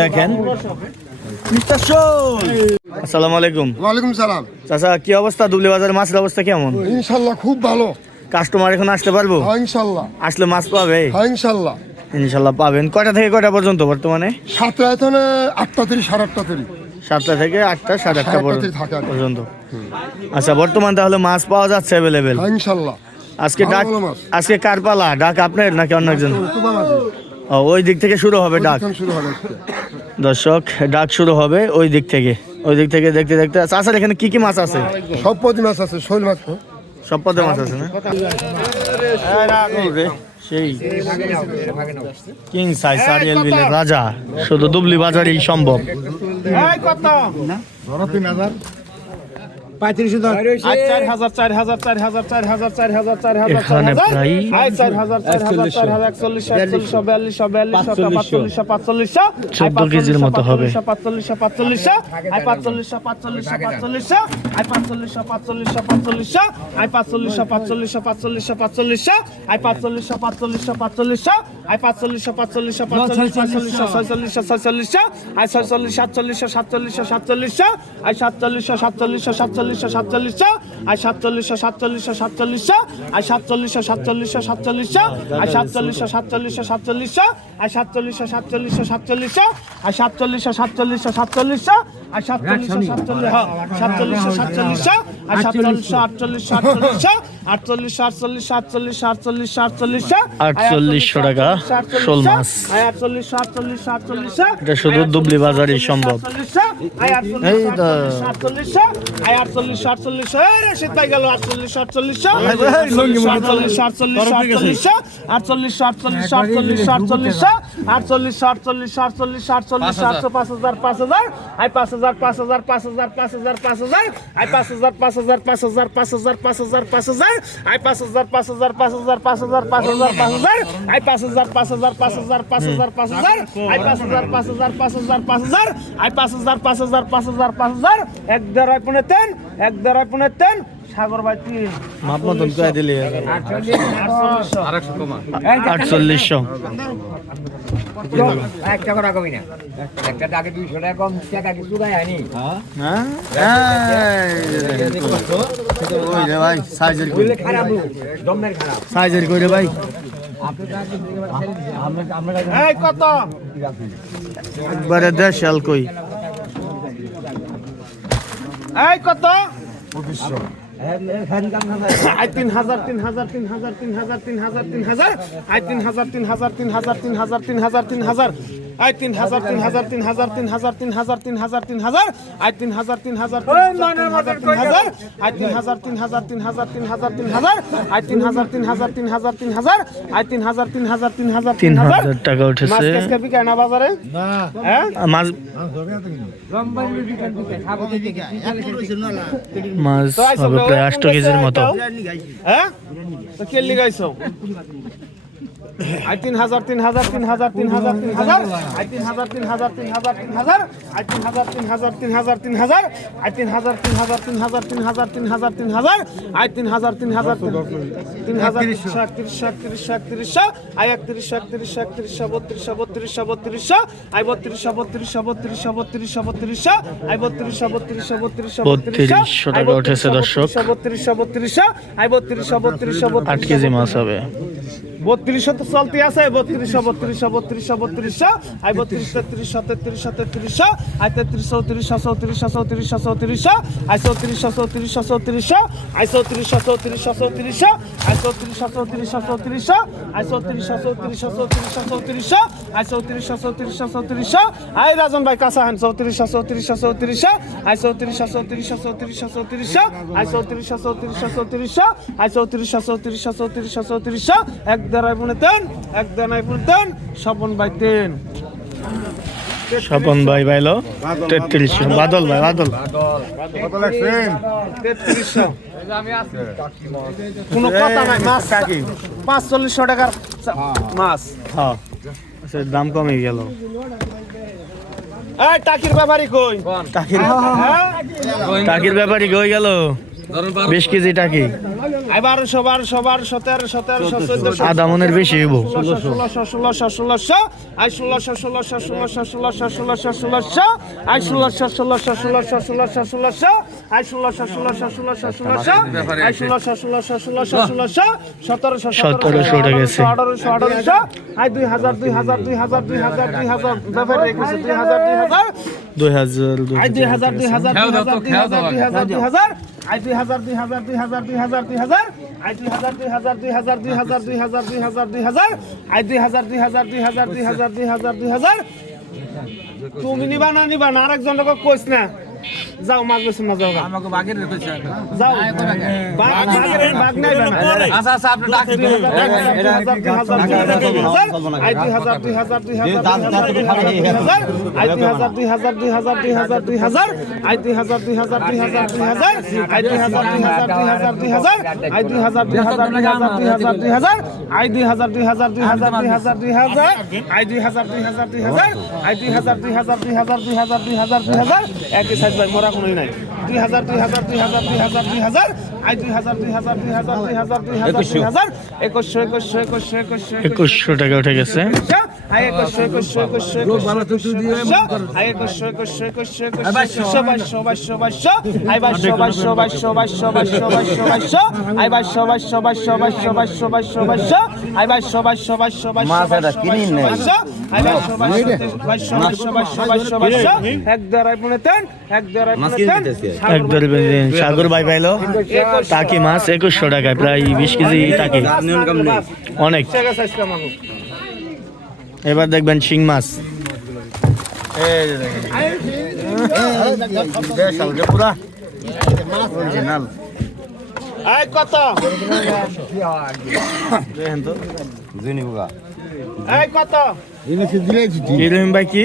দেখেন। আসসালামু আলাইকুম। ওয়ালাইকুম সালাম। চাচা কি অবস্থা? দুবলি বাজারে মাছের অবস্থা কেমন? ইনশাল্লাহ খুব ভালো। কাস্টমার এখন আসতে পারব? হ্যাঁ ইনশাল্লাহ। আসলে মাছ পাবে? হ্যাঁ ইনশাল্লাহ। ইনশাল্লাহ পাবেন। কয়টা থেকে কয়টা পর্যন্ত বর্তমানে? সাতটা এখানে আটটা তিরিশ সাড়ে আটটা তিরিশ সাতটা থেকে আটটা সাড়ে আটটা পর্যন্ত। আচ্ছা বর্তমান তাহলে মাছ পাওয়া যাচ্ছে অ্যাভেলেবেল ইনশাল্লাহ। আজকে ডাক আজকে কার পালা ডাক আপনার নাকি অন্য একজন? ও, ওই দিক থেকে শুরু হবে ডাক। দর্শক ডাক শুরু হবে ওই দিক থেকে। ওই দিক থেকে দেখতে দেখতে চাষার এখানে কি কি মাছ আছে? সব পদি মাছ আছে শৈল মাছ সব পদের মাছ আছে না? সেই কিং সাইজ আরিয়েল বিলের রাজা। শুধু দুবলি বাজারেই সম্ভব। এখানে প্রায় চোদ্দ কেজির মতো হবে। আয় পাঁচচল্লিশশো পাঁচচল্লিশশো পাঁচচল্লিশশো ছয়চল্লিশশো ছয়চল্লিশশো ছয়চল্লিশশো আয় ছয়চল্লিশ সাতচল্লিশশো সাতচল্লিশশো সাতচল্লিশশো আয় সাতচল্লিশশো সাতচল্লিশশো সাতচল্লিশশো সাতচল্লিশশো আয় সাতচল্লিশশো সাতচল্লিশশো সাতচল্লিশশো আয় সাতচল্লিশশো সাতচল্লিশশো সাতচল্লিশশো আয় সাতচল্লিশশো সাতচল্লিশশো সাতচল্লিশশো আয় সাতচল্লিশশো সাতচল্লিশশো সাতচল্লিশশো আই সাতচল্লিশশো সাতচল্লিশশো সাতচল্লিশশো আই সাতচল্লিশশো সাতচল্লিশ সাতচল্লিশশো সাতচল্লিশশো আই সাতচল্লিশশো আটচল্লিশশো আটচল্লিশশো আটচল্লিশশো আটচল্লিশশো আটচল্লিশশো আটচল্লিশশো আটচল্লিশশো টাকা শোল মাছ আই আটচল্লিশশো আটচল্লিশশো আটচল্লিশশো এটা শুধু দুবলি বাজারেই সম্ভব এই তো। আটচল্লিশশো আই আটচল্লিশশো আটচল্লিশশো এই রশিদ ভাই গেল আটচল্লিশশো আটচল্লিশশো আটচল্লিশশো আটচল্লিশশো আটচল্লিশশো আটচল্লিশশো আটচল্লিশশো আটচল্লিশশো আটচল্লিশশো আটচল্লিশশো আটচল্লিশশো আটচল্লিশশো बोलले पाच हजार. सातशे पाच हजार पाच हजार आय पाच हजार पाच हजार पाच हजार पाच हजार पाच हजार आय पाच हजार पाच हजार पाच हजार पाच हजार पाच हजार पाच हजार आय पाच हजार पाच हजार पाच हजार पाच हजार पाच हजार पाच हजार आय पाच हजार पाच हजार पाच हजार पाच हजार पाच हजार आय पाच हजार पाच हजार पाच हजार पाच हजार आय पाच हजार पाच हजार पाच हजार पाच हजार एक दर पुणे तेन एक दर पुणे तेन সাগর ভাই তিন। মাপ মতন করে দিলি। আটচল্লিশশো। আটচল্লিশশো। একটা করা কমি না। একটা টাকা দুইশো টাকা কম টাকা কিছু গায়ে আনি হ্যাঁ? এই যে দেখেন। ওই রে ভাই সাইজের খারাপ দমের খারাপ। সাইজের কই ভাই? একবারে দেশাল কই? এই কত? আই তিন হাজার তিন হাজার তিন হাজার তিন হাজার তিন হাজার তিন হাজার আই তিন হাজার তিন হাজার তিন হাজার তিন হাজার তিন হাজার তিন হাজার আই তিন হাজার তিন হাজার তিন হাজার তিন হাজার তিন হাজার তিন হাজার তিন হাজার আই তিন হাজার তিন হাজার তিন হাজার আই তিন হাজার তিন হাজার তিন হাজার তিন হাজার তিন হাজার আই তিন হাজার তিন হাজার তিন হাজার তিন হাজার আই তিন হাজার তিন হাজার তিন হাজার তিন হাজার টাকা মাছ বাজারে হ্যাঁ মাছ মাছ হবে প্রায় আটশো কেজির মতো। হ্যাঁ? আই তিন হাজার তিন হাজার তিন হাজার তিন হাজার তিন হাজার আই তিন হাজার তিন হাজার তিন হাজার তিন হাজার আই তিন হাজার তিন হাজার তিন হাজার তিন হাজার আই তিন হাজার তিন হাজার তিন হাজার তিন হাজার তিন হাজার তিন হাজার আই তিন হাজার তিন হাজার তিন হাজার তিনশো একত্রিশশো একত্রিশশো একত্রিশশো আই একত্রিশশো একত্রিশশো একত্রিশশো বত্রিশশো বত্রিশশো বত্রিশশো আই বত্রিশশো বত্রিশশো বত্রিশশো বত্রিশশো বত্রিশশো আই বত্রিশশো বত্রিশশো বত্রিশশো বত্রিশশো উঠেছে দর্শক। বত্রিশশো বত্রিশশো আই বত্রিশশো বত্রিশশো আট কেজি মাছ হবে বত্রিশশো তো চলতে আছে বত্রিশশো বত্রিশশো বত্রিশশো বত্রিশশো আই বত্রিশ তেত্রিশশো তেত্রিশশো তেত্রিশশো আই তেত্রিশ চৌত্রিশশো চৌত্রিশশো চৌত্রিশশো চৌত্রিশশো আই চৌত্রিশশো চৌত্রিশশো চৌত্রিশশো আই চৌত্রিশশো চৌত্রিশশো চৌত্রিশশো আই চৌত্রিশশো চৌত্রিশশো চৌত্রিশশো আই চৌত্রিশশো চৌত্রিশশো চৌত্রিশশো চৌত্রিশশো আই চৌত্রিশশো চৌত্রিশশো চৌত্রিশশো আই রাজন ভাই কাঁচা হান চৌত্রিশশো চৌত্রিশশো চৌত্রিশশো আই চৌত্রিশশো চৌত্রিশশো চৌত্রিশশো চৌত্রিশশো আই চৌত্রিশশো চৌত্রিশশো চৌত্রিশশো আই চৌত্রিশশো চৌত্রিশশো চৌত্রিশশো চৌত্রিশশো এক দেড়াই পুনে তেন এক দেড়াই পুনে তেন স্বপন ভাই তেন স্বপন ভাই ভাইলো তেত্রিশশো। বাদল ভাই বাদল। তেত্রিশশো। কোনো কথা নাই মাছ। পাঁচচল্লিশশো টাকার মাছ। হ্যাঁ আচ্ছা, দাম কমে গেল। এই টাকির ব্যাপারই কই? টাকির হ্যাঁ টাকির ব্যাপারই হয়ে গেল? বিশ কেজিটা কি আই বারোশো বারোশো বারোশো তেরোশো তেরোশো চোদ্দশো আধা মনের বেশি হইব ষোলোশো ষোলোশো ষোলোশো আই ষোলোশো ষোলোশো ষোলোশো ষোলোশো ষোলোশো ষোলোশো আই ষোলোশো ষোলোশো ষোলোশো ষোলোশো ষোলোশো আই ষোলোশো ষোলোশো ষোলোশো ষোলোশো আই ষোলোশো ষোলোশো ষোলোশো ষোলোশো সতেরোশো সতেরোশো। আঠারোশো আঠারোশো আই দুই হাজার দুই হাজার দুই হাজার দুই হাজার দুই হাজার দুই হাজার দুই হাজার দুই হাজার দুই হাজার দুই হাজার দুই হাজার দুই হাজার দুই হাজার দুই হাজার আই দুই হাজার দুই হাজার দুই হাজার দুই হাজার দুই হাজার আই দুই হাজার দুই হাজার দুই হাজার দুই হাজার দুই হাজার দুই হাজার দুই হাজার আই দুই হাজার দুই হাজার দুই হাজার দুই হাজার দুই হাজার দুই হাজার তুমি নিবা না নিবা না আরেকজন লোক কইস না যাও মাছ বেছে না যাও আমাকে বাগের রেখেছে যাও বাঘ বাঘের বাঘ নাই আচ্ছা আচ্ছা আপনি ডাক দিন একই সাইজ ভাই মোরা কোনো নাই দুই হাজার দুই হাজার দুই হাজার দুই হাজার দুই হাজার আই দুই হাজার দুই হাজার দুই হাজার দুই হাজার দুই হাজার দুই হাজার একুশশো একুশশো একুশশো একুশশো একুশশো টাকা উঠে গেছে এক দড়ি বেঁধে সাগর ভাই পাইলো টাকি মাছ একুশশো টাকায় প্রায় বিশ কেজি টাকি অনেক এবার দেখবেন শিং মাছ ভাই কি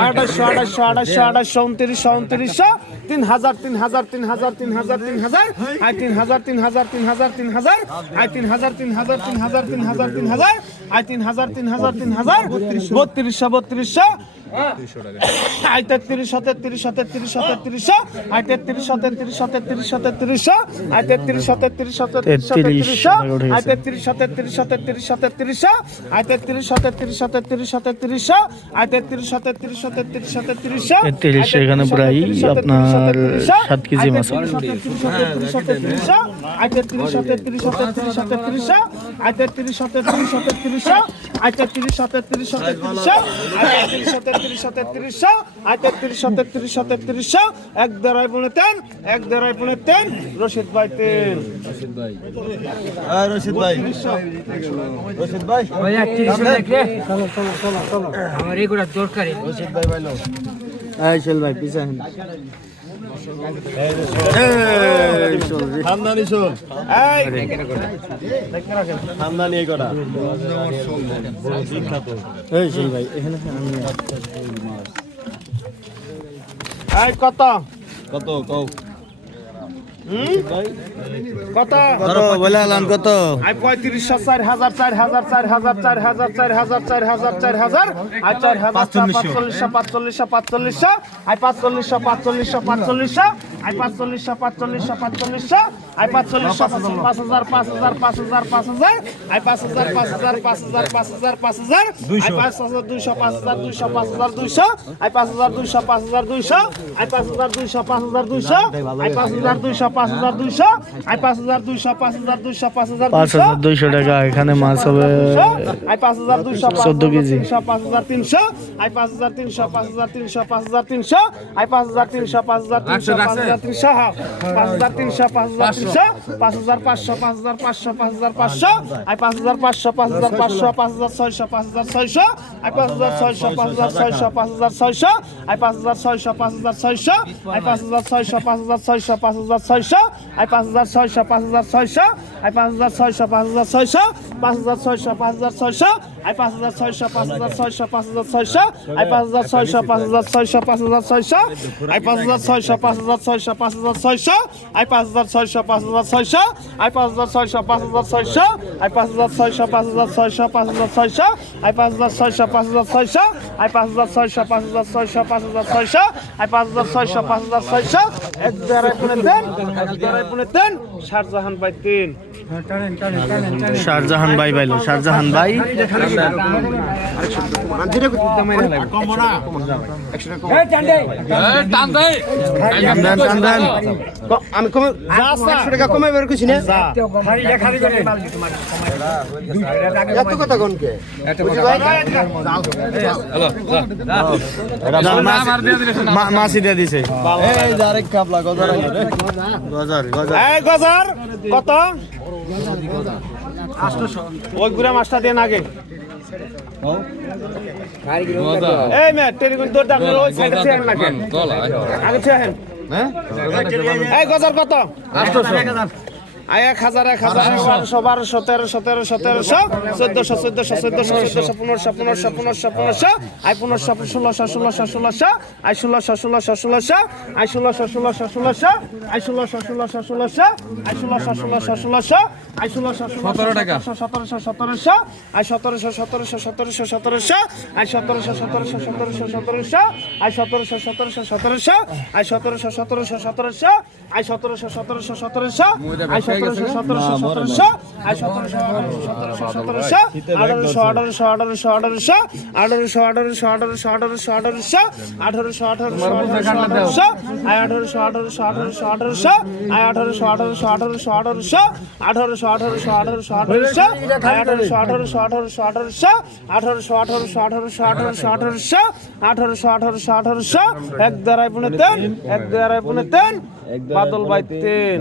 আঠাশশো আঠাশশো আঠাশশো আঠাশশো উনত্রিশশো উনত্রিশশো তিন হাজার তিন হাজার তিন হাজার তিন হাজার তিন হাজার আই তিন হাজার তিন হাজার তিন হাজার তিন হাজার আই তিন হাজার তিন হাজার তিন হাজার তিন হাজার তিন হাজার আই তিন হাজার তিন হাজার তিন হাজার বত্রিশশো বত্রিশশো বত্রিশশো আই তেত্রিশ সতেত্রিশ সতেত্রিশ সতেত্রিশ আই তেত্রিশ সতেত্রিশ সতেত্রিশ সতেত্রিশ আই তেত্রিশ সতেত্রিশ সতেত্রিশ সতেত্রিশ আই তেত্রিশ সতেত্রিশ সতেত্রিশ সতেত্রিশ আই তেত্রিশ সতেত্রিশ সতেত্রিশ সতেত্রিশ আই তেত্রিশ সতেত্রিশ সতেত্রিশ সতেত্রিশ তেত্রিশ এখানে প্রায় আপনার সাত কেজি মাছ আই তেত্রিশ সতেত্রিশ সতেত্রিশ সতেত্রিশ আই তেত্রিশ সতেত্রিশ সতেত্রিশ আই তেত্রিশ সতেত্রিশ সতেত্রিশ আই তেত্রিশ সতেত্রিশ তেত্রিশশো তেত্রিশশো আর তেত্রিশশো তেত্রিশশো তেত্রিশশো। এক দেড়াই পনেরো তেন এক দেড়াই পনেরো তেন। রশিদ ভাই তেন। রশিদ ভাই। রশিদ ভাই। রশিদ ভাই। আমার এগুলো দরকারি রশিদ ভাই ভাই এই শৈল ভাই পিছায় খানদানি শোন খানদানি এই কটা এই সেই ভাই এখানে কত কত কও কত ধরো বলে আলান কত আই 3500 4000 4000 4000 4000 4000 4000 4000 আই 4500 4500 4500 আই 4500 4500 4500 আই 4500 4500 4500 আই 4500 5000 5000 5000 5000 আই 5000 5000 পাঁচ 5000 5000 আই 5200 5200 5200 আই পাঁচ 5200 5200 পাঁচ 5200 5200 আই পাঁচ 5200 5200 পাঁচ হাজার দুইশো আই পাঁচ হাজার দুইশো পাঁচ হাজার দুইশো পাঁচ হাজার পাঁচ হাজার দুইশো টাকা এখানে মাছ হবে আই পাঁচ হাজার দুইশো চোদ্দ কেজি। পাঁচ হাজার তিনশো আই পাঁচ হাজার তিনশো পাঁচ হাজার তিনশো পাঁচ হাজার তিনশো আই পাঁচ হাজার তিনশো পাঁচ হাজার তিনশো পাঁচ হাজার তিনশো হ্যাঁ পাঁচ হাজার তিনশো পাঁচ হাজার তিনশো পাঁচ হাজার পাঁচশো পাঁচ হাজার পাঁচশো পাঁচ হাজার পাঁচশো আই পাঁচ হাজার পাঁচশো পাঁচ হাজার পাঁচশো পাঁচ হাজার ছয়শো পাঁচ হাজার ছয়শো আই পাঁচ হাজার ছয়শো পাঁচ হাজার ছয়শো পাঁচ হাজার ছয়শো আই পাঁচ হাজার ছয়শো পাঁচ হাজার ছয়শো আই পাঁচ হাজার ছয়শো পাঁচ হাজার ছয়শো পাঁচ হাজার ছয়শো ছয়শো আই পাঁচ হাজার ছয়শো, পাঁচ হাজার ছয়শো আই পাঁচ হাজার ছয়শো, পাঁচ হাজার ছয়শো, পাঁচ হাজার ছয়শো, পাঁচ হাজার ছয়শো আই পাঁচ হাজার ছয়শো পাঁচ হাজার ছয়শো পাঁচ হাজার ছয়শো আই পাঁচ হাজার ছয়শো পাঁচ হাজার ছয়শো পাঁচ হাজার ছয়শো আই পাঁচ হাজার ছয়শো পাঁচ হাজার ছয়শো পাঁচ হাজার ছয়শো আই পাঁচ হাজার ছয়শো পাঁচ হাজার ছয়শো আই পাঁচ হাজার ছয়শো পাঁচ হাজার ছয়শো আই পাঁচ হাজার ছয়শো পাঁচ হাজার ছয়শো পাঁচ হাজার ছয়শো আই পাঁচ হাজার ছয়শো পাঁচ হাজার ছয়শো আই পাঁচ হাজার ছয়শো পাঁচ হাজার ছয়শো পাঁচ হাজার ছয়শো আই পাঁচ হাজার ছয়শো পাঁচ হাজার ছয়শো এক দেড়াই পুনে তিন এক দেড়াই পুনে তিন শাহজাহান ভাই তিন শাহজাহান ভাই বাইলো শাহজাহান ভাই। আমি টাকা কমে বের করছি না এত কথা কোনকে মা- মাছি দিয়ে দিছে গজার গজার গজার কত? ওই গুড়া মাছটা দেন আগে। এই মে টেলিগুন তোর দাম ওই সাইডে চেয়ার নাকি? আগে চেয়ার এই গজার কত? আই এক হাজার এক হাজার বারোশো বারোশো তেরোশো তেরোশো তেরোশো চোদ্দশো চোদ্দশো চোদ্দশো চোদ্দশো পনেরোশো পনেরোশো পনেরোশো পনেরোশো আই পনেরোশো ষোলোশো ষোলোশো ষোলোশো আই ষোলোশো ষোলোশো ষোলোশো আই ষোলোশো ষোলোশো ষোলোশো আই ষোলোশো ষোলোশো ষোলোশো আই ষোলোশো ষোলোশো ষোলোশো আই ষোলোশো টাকা সতেরোশো সতেরোশো আই সতেরোশো সতেরোশো সতেরোশো সতেরোশো আই সতেরোশো সতেরোশো সতেরোশো সতেরোশো আই সতেরোশো সতেরোশো সতেরোশো আই সতেরোশো সতেরোশো সতেরোশো আই সতেরোশো সতেরোশো সতেরোশো আই সতেরোশো আঠারোশো আঠারোশো আঠারোশো আঠারোশো আঠারোশো আঠারোশো আঠারোশো আঠারোশো আঠারোশো আঠারোশো আঠারোশো আঠারোশো আই আঠারোশো আঠারোশো আঠারোশো আঠারোশো আই আঠারোশো আঠারোশো আঠারোশো আঠারোশো আঠারোশো আঠারোশো আঠারোশো আঠারোশো আই আঠারোশো আঠারোশো আঠারোশো আঠারোশো আঠারোশো আঠারোশো আঠারোশো আঠারোশো আঠারোশো আঠারোশো আঠারোশো আঠারোশো এক দেড়াই পুনে তিন এক দেড়াই পুনে তিন বাদল বাই তিন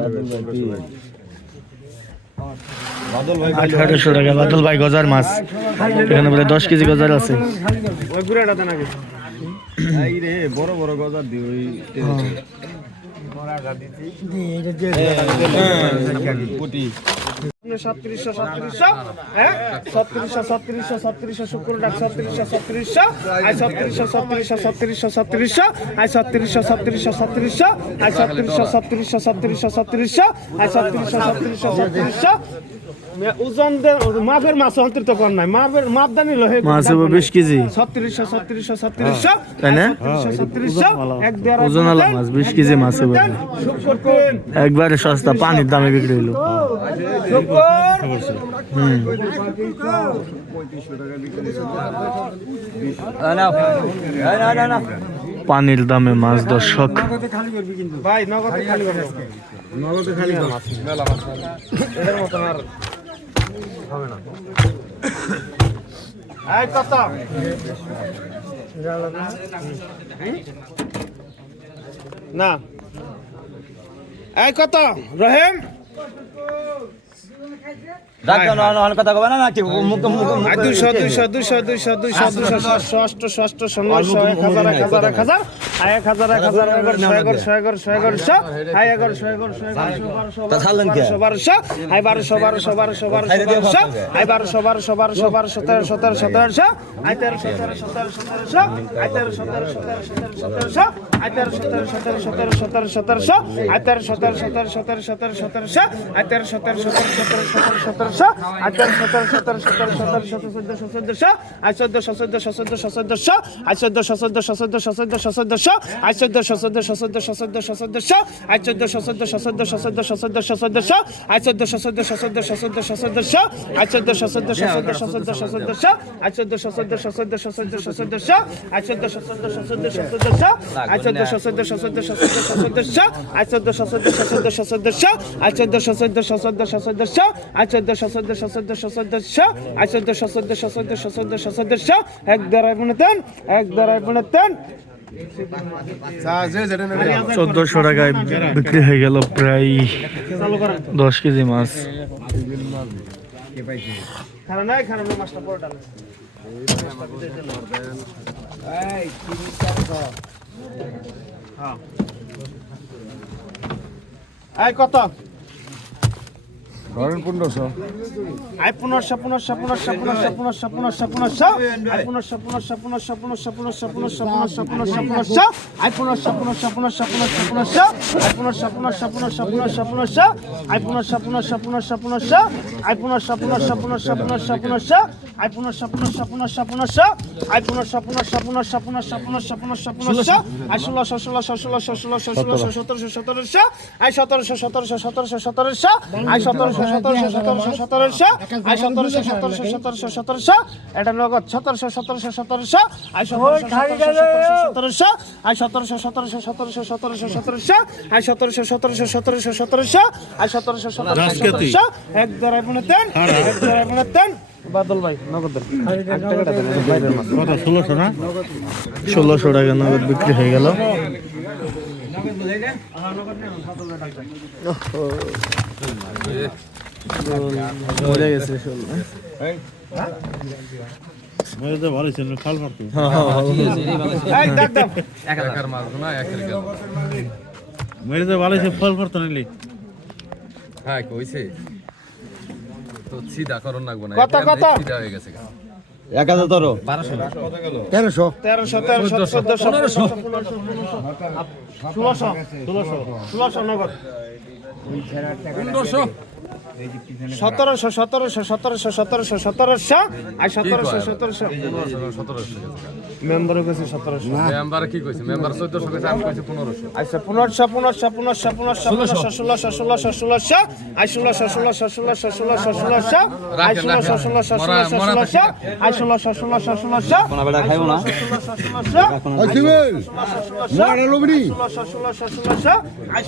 আঠারোশো টাকা বাদল ভাই গজার মাছ। এখানে বলে দশ কেজি গজার আছে। ওই গুড়াটা দেন থাকবে ডাক ওজন মাছ অন্তরিত কর নাই মাপের মাপ দানি মাছ হবে 20 কেজি 3600 3600 3600 তাই না 3600 এক দেড় ওজন আলা মাছ 20 কেজি মাছ হবে একবারে সস্তা পানির দামে বিক্রি হলো পানির দামে মাছ দর্শক। না। এই কত রহিম। 还没开始 আর হবে না এই কত না এই কত রহিম আর দুইশো দুইশো দুইশো দুইশো দুইশো দুইশো আটশো আটশো নয়শো এক হাজার এক হাজার এক হাজার এক হাজার এক হাজার এগারোশো এগারোশো এগারোশো এগারোশো এগারোশো এগারোশো বারোশো আয় বারোশো বারোশো বারোশো বারোশো বারোশো আয় বারোশো বারোশো বারোশো বারোশো তেরোশো তেরোশো তেরোশো আয় তেরোশো তেরোশো তেরোশো আয় তেরোশো তেরোশো তেরোশো তেরোশো আয় তেরোশো তেরোশো তেরোশো তেরোশো তেরোশো তেরোশো আয় তেরোশো তেরোশো তেরোশো তেরোশো তেরোশো তেরোশো আয় তেরোশো তেরোশো তেরোশো তেরোশো তেরোশো তেরোশো আয় তেরোশো তেরোশো তেরোশো তেরোশো তেরোশো চোদ্দশো চোদ্দশো আয় চোদ্দশো চোদ্দশো চোদ্দশো চোদ্দশো আয় চোদ্দশো চোদ্দশো চোদ্দশো চোদ্দশো চোদ্দশো আয় চোদ্দশো চোদ্দশো চোদ্দশো চোদ্দশো চোদ্দশো আয় চোদ্দশো চোদ্দশো চোদ্দশো চোদ্দশো চোদ্দশো চোদ্দশো আয় চোদ্দশো চোদ্দশো চোদ্দশো চোদ্দশো চোদ্দশো আয় চোদ্দশো চোদ্দশো চোদ্দশো চোদ্দশো চোদ্দশো আয় চোদ্দশো চোদ্দশো চোদ্দশো চোদ্দশো চোদ্দশো আয় চোদ্দশো চোদ্দশো চোদ্দশো চোদ্দশো আয় চোদ্দশো চোদ্দশো চোদ্দশো চোদ্দশো চোদ্দশো আয় চোদ্দশো চোদ্দশো চোদ্দশো চোদ্দশো আয় চোদ্দশো চোদ্দশো চোদ্দশো চোদ্দশো আয় চোদ্দশো চোদ্দশো টাকায় বিক্রি হয়ে গেল প্রায় দশ কেজি মাছ। কত? ধরেন পনেরোশো আই পুনর্শা পুনর্শা পুনর্শা পুনর্শা পুনর্শা পুনর্শা পুনর্শা আই পুনর্শা পুনর্শা পুনর্শা পুনর্শা পুনর্শা পুনর্শা পুনর্শা পুনর্শা আই পুনর্শা পুনর্শা পুনর্শা পুনর্শা পুনর্শা আই পুনর্শা পুনর্শা পুনর্শা পুনর্শা পুনর্শা আই পুনর্শা পুনর্শা পুনর্শা পুনর্শা আই পুনর্শা পুনর্শা পুনর্শা পুনর্শা পুনর্শা আই পুনর্শা পুনর্শা পুনর্শা পুনর্শা আই পুনর্শা পুনর্শা পুনর্শা পুনর্শা পুনর্শা পুনর্শা পুনর্শা আই ষোলোশো ষোলোশো ষোলোশো ষোলোশো ষোলোশো সতেরোশো সতেরোশো আই সতেরোশো সতেরোশো সতেরোশো সতেরোশো আই সতেরোশো সতেরোশো সতেরোশো সতেরোশো আই সতেরোশো সতেরোশো সতেরোশো সতেরোশো এটা নগদ সতেরোশো সতেরোশো সতেরোশো আই সতেরোশো সতেরোশো আই সতেরোশো সতেরোশো সতেরোশো সতেরোশো সতেরোশো আই সতেরোশো সতেরোশো সতেরোশো সতেরোশো আই সতেরোশো সতেরোশো সতেরোশো এক দ্বারাই মনে তেন এক দ্বারাই মনে তেন বাদল ভাই নগদ ষোলোশো না ষোলোশো টাকা নগদ বিক্রি হয়ে গেল মরে গেছে মেরে তো ভালো ফল করতো নিলি হ্যাঁ কইছে। তো সিধা করন লাগবো না। কত, কত? সিধা হয়ে গেছে এক হাজার ধরো। তেরোশো। তেরোশো তেরোশো চোদ্দশো। পনেরোশো। ষোলোশো ষোলোশো ষোলোশো নগদ। সতেরোশো সতেরোশো সতেরোশো সতেরোশো সতেরোশো। আর সতেরোশো সতেরোশো। মেম্বারও গেছে সতেরোশো। মেম্বার কি কইছে? মেম্বার চোদ্দশো কইছে আমি কইছি পনেরোশো। আচ্ছা পনেরোশো পনেরোশো পনেরোশো পনেরোশো পনেরোশো ষোলোশো ষোলোশো ষোলোশো। আই ষোলোশো ষোলোশো ষোলোশো ষোলোশো ষোলোশো। আই ষোলোশো ষোলোশো ষোলোশো ষোলোশো। আই ষোলোশো ষোলোশো ষোলোশো। খাইবো না? লোবনি ষোলোশো ষোলোশো। ষোলোশো আই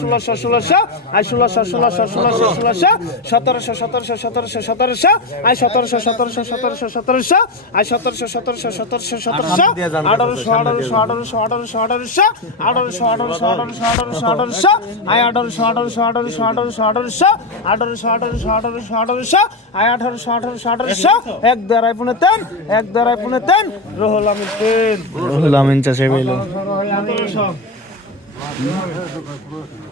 ষোলোশো ষোলোশো। ষোলোশো আই ষোলোশো ষোলোশো ষোলোশো ষোলোশো সতেরোশো সতেরোশো সতেরোশো সতেরোশো আই সতেরোশো সতেরোশো সতেরোশো সতেরোশো আই সতেরোশো সতেরোশো সতেরোশো সতেরোশো আঠারোশো আঠারোশো আঠারোশো আঠারোশো আঠারোশো আঠারোশো আঠারোশো আঠারোশো আঠারোশো আঠারোশো আই আঠারোশো আঠারোশো আঠারোশো আঠারোশো আঠারোশো আঠারোশো আঠারোশো আঠারোশো আঠারোশো আই আঠারোশো আঠারোশো আঠারোশো এক দ্বারাই পুনে তেন এক দ্বারাই পুনে তেন রোহল আমি তেন রহুল আমিন চাষে সতেরোশো হারিয়ে গেল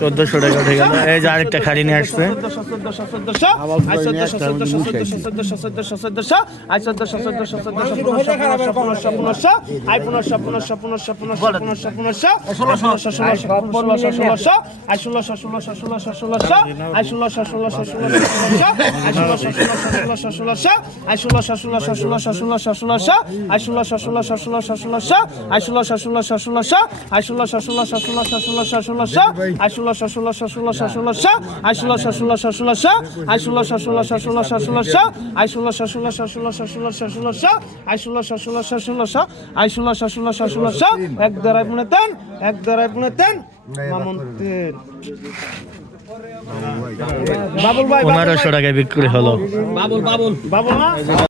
চোদ্দশো টাকা উঠে গেল এই যে আরেকটা খাড়ি নিয়ে আসছে আই পনেরোশো পনেরোশো পনেরোশো পনেরোশো পনেরোশো পনেরোশো পনেরোশো পনেরোশো পনেরোশো পনেরোশো ষোলোশো ষোলোশো ষোলোশো ষোলোশো আই ষোলোশো ষোলোশো ষোলোশো ষোলোশো আই ষোলোশো ষোলোশো ষোলোশো ষোলোশো আই ষোলোশো ষোলোশো ষোলোশো ষোলোশো ষোলোশো আই ষোলোশো ষোলোশো ষোলোশো ষোলোশো আই ষোলোশো ষোলোশো ষোলোশো আই ষোলোশো ষোলোশো ষোলোশো ষোলোশো ষোলোশো আই ষোলোশো ষোলোশো ষোলোশো ষোলোশো আই ষোলোশো ষোলোশো ষোলোশো আই ষোলোশো ষোলোশো ষোলোশো ষোলোশো আই ষোলোশো ষোলোশো ষোলোশো ষোলোশো ষোলোশো আই ষোলোশো ষোলোশো ষোলোশো আই ষোলোশো ষোলোশো ষোলোশো এক দ্বারাই পুনে তেন এক দরাই পুনে তেন মামন তেন বাবুল ভাই বাবুল পনেরোশো টাকায় বিক্রি হলো। বাবুল না?